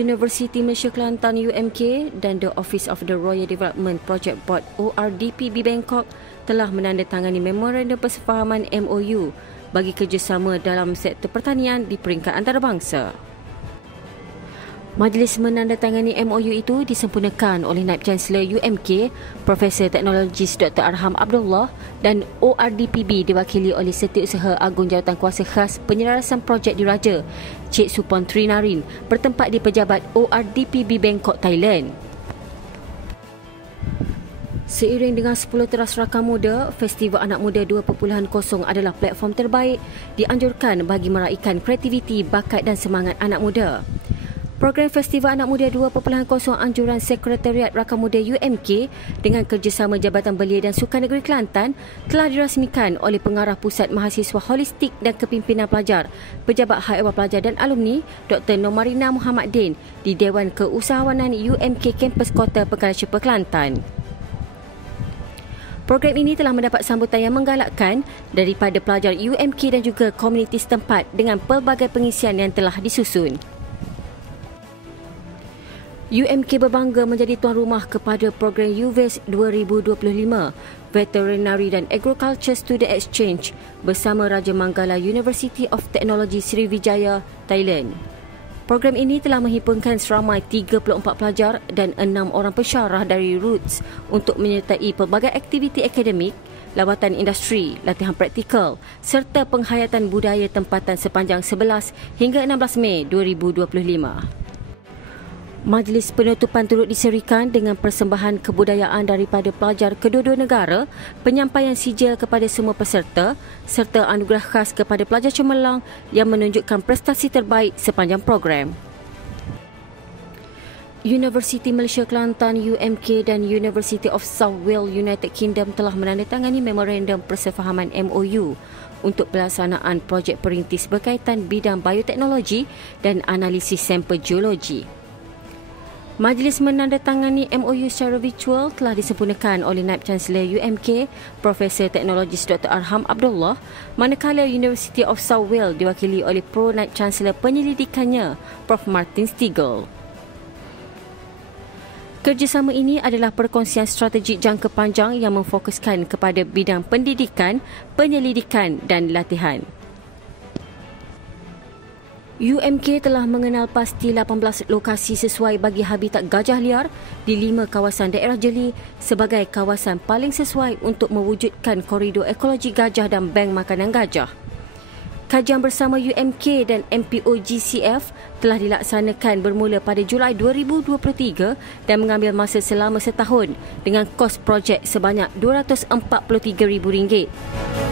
Universiti Malaysia Kelantan UMK dan The Office of the Royal Development Project Board ORDPB Bangkok telah menandatangani memorandum persefahaman MOU bagi kerjasama dalam sektor pertanian di peringkat antarabangsa. Majlis menandatangani MOU itu disempurnakan oleh Naib Chancellor UMK, Profesor Teknologis Dr. Arham Abdullah dan ORDPB diwakili oleh Setiausaha Agung Jawatankuasa Khas Penyelarasan Projek Diraja, Cik Supon Trinarin, bertempat di pejabat ORDPB Bangkok, Thailand. Seiring dengan 10 Teras Rakam Muda, Festival Anak Muda 2.0 adalah platform terbaik dianjurkan bagi meraikan kreativiti, bakat dan semangat anak muda. Program Festival Anak Muda 2.0 anjuran Sekretariat Rakam Muda UMK dengan kerjasama Jabatan Belia dan Sukan Negeri Kelantan telah dirasmikan oleh Pengarah Pusat Mahasiswa Holistik dan Kepimpinan Pelajar, Pejabat Hak Ehwal Pelajar dan Alumni Dr. Nomarina Muhammad Din di Dewan Keusahawanan UMK Kampus Kota Pekan Shepa, Kelantan. Program ini telah mendapat sambutan yang menggalakkan daripada pelajar UMK dan juga komuniti setempat dengan pelbagai pengisian yang telah disusun. UMK berbangga menjadi tuan rumah kepada program UVES 2025 Veterinary dan Agriculture Student Exchange bersama Raja Manggala University of Technology Sriwijaya, Thailand. Program ini telah menghimpunkan seramai 34 pelajar dan 6 orang pensyarah dari Roots untuk menyertai pelbagai aktiviti akademik, lawatan industri, latihan praktikal serta penghayatan budaya tempatan sepanjang 11 hingga 16 Mei 2025. Majlis penutupan turut diserikan dengan persembahan kebudayaan daripada pelajar kedua-dua negara, penyampaian sijil kepada semua peserta serta anugerah khas kepada pelajar cemerlang yang menunjukkan prestasi terbaik sepanjang program. Universiti Malaysia Kelantan UMK dan University of South Wales United Kingdom telah menandatangani memorandum persefahaman MOU untuk pelaksanaan projek perintis berkaitan bidang bioteknologi dan analisis sampel geologi. Majlis menandatangani MOU secara virtual telah disempurnakan oleh Naib Chancellor UMK, Profesor Teknologis Dr. Arham Abdullah, manakala University of South Wales diwakili oleh Pro Naib Chancellor penyelidikannya, Prof. Martin Stigl. Kerjasama ini adalah perkongsian strategik jangka panjang yang memfokuskan kepada bidang pendidikan, penyelidikan dan latihan. UMK telah mengenal pasti 18 lokasi sesuai bagi habitat gajah liar di 5 kawasan daerah jeli sebagai kawasan paling sesuai untuk mewujudkan koridor ekologi gajah dan bank makanan gajah. Kajian bersama UMK dan MPOGCF telah dilaksanakan bermula pada Julai 2023 dan mengambil masa selama setahun dengan kos projek sebanyak RM243,000.